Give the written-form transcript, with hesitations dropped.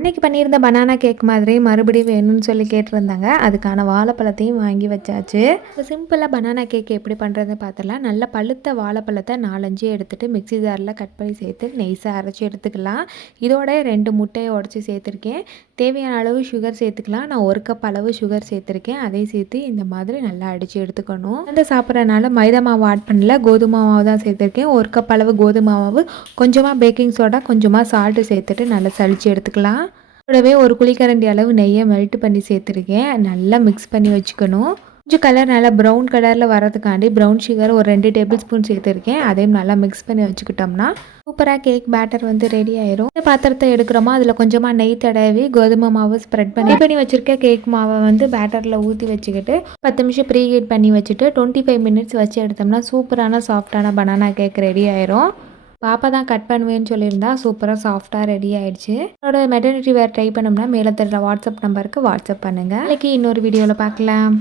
இன்றைக்கி பண்ணியிருந்த banana cake மாதிரி மறுபடியும் வேணும்னு சொல்லி கேட்டிருந்தாங்க. அதுக்கான வாழைப்பழத்தையும் வாங்கி வச்சாச்சு. இப்போ சிம்பிளாக பனானா கேக் எப்படி பண்ணுறதுன்னு பார்த்துடலாம். நல்ல பழுத்த வாழைப்பழத்தை 4-5 எடுத்துகிட்டு மிக்ஸி ஜாரில் கட் பண்ணி சேர்த்து நெய்ஸாக அரைச்சி எடுத்துக்கலாம். இதோட 2 முட்டையை உடச்சி சேர்த்துருக்கேன். தேவையான அளவு சுகர் சேர்த்துக்கலாம். நான் 1 கப் அளவு சுகர் சேர்த்துருக்கேன். அதையும் சேர்த்து இந்த மாதிரி நல்லா அடித்து எடுத்துக்கணும். அந்த சாப்பிட்றதுனால மைதா மாவு ஆட் பண்ணல, கோதுமை மாவு தான் சேர்த்துருக்கேன். 1 கப் அளவு கோதுமை மாவு, கொஞ்சமாக பேக்கிங் சோடா, கொஞ்சமாக சால்ட்டு சேர்த்துட்டு நல்லா சளிச்சு எடுத்துக்கலாம். கூடவே ஒரு குழிக்கரண்டி அளவு நெய்யை மெல்ட் பண்ணி சேர்த்துருக்கேன். நல்லா மிக்ஸ் பண்ணி வச்சுக்கணும். கொஞ்சம் கலர் நல்லா ப்ரௌன் கலரில் வரதுக்காண்டி ப்ரௌன் சுகர் ஒரு 2 டேபிள் ஸ்பூன் சேர்த்துருக்கேன். அதையும் நல்லா மிக்ஸ் பண்ணி வச்சுக்கிட்டோம்னா சூப்பராக கேக் பேட்டர் வந்து ரெடி ஆயிரும். இந்த பாத்திரத்தை எடுக்கிறோமா அதில் கொஞ்சமாக நெய் தடவி கோதுமை மாவு ஸ்ப்ரெட் பண்ணி வச்சுருக்க கேக் மாவை வந்து பேட்டரில் ஊற்றி வச்சுக்கிட்டு 10 நிமிஷம் ப்ரீ ஹீட் பண்ணி வச்சுட்டு 25 மினிட்ஸ் வச்சு எடுத்தோம்னா சூப்பரான சாஃப்டான பனானா கேக் ரெடி ஆயிரும். பாப்பா தான் கட் பண்ணுவேன்னு சொல்லியிருந்தா. சூப்பராக சாஃப்டாக ரெடி ஆகிடுச்சு. என்னோட மெட்டர்னிட்டி வேர் ட்ரை பண்ணோம்னா மேலே தர வாட்ஸ்அப் நம்பருக்கு வாட்ஸ்அப் பண்ணுங்கள். நாளைக்கு இன்னொரு வீடியோவில் பார்க்கலாம்.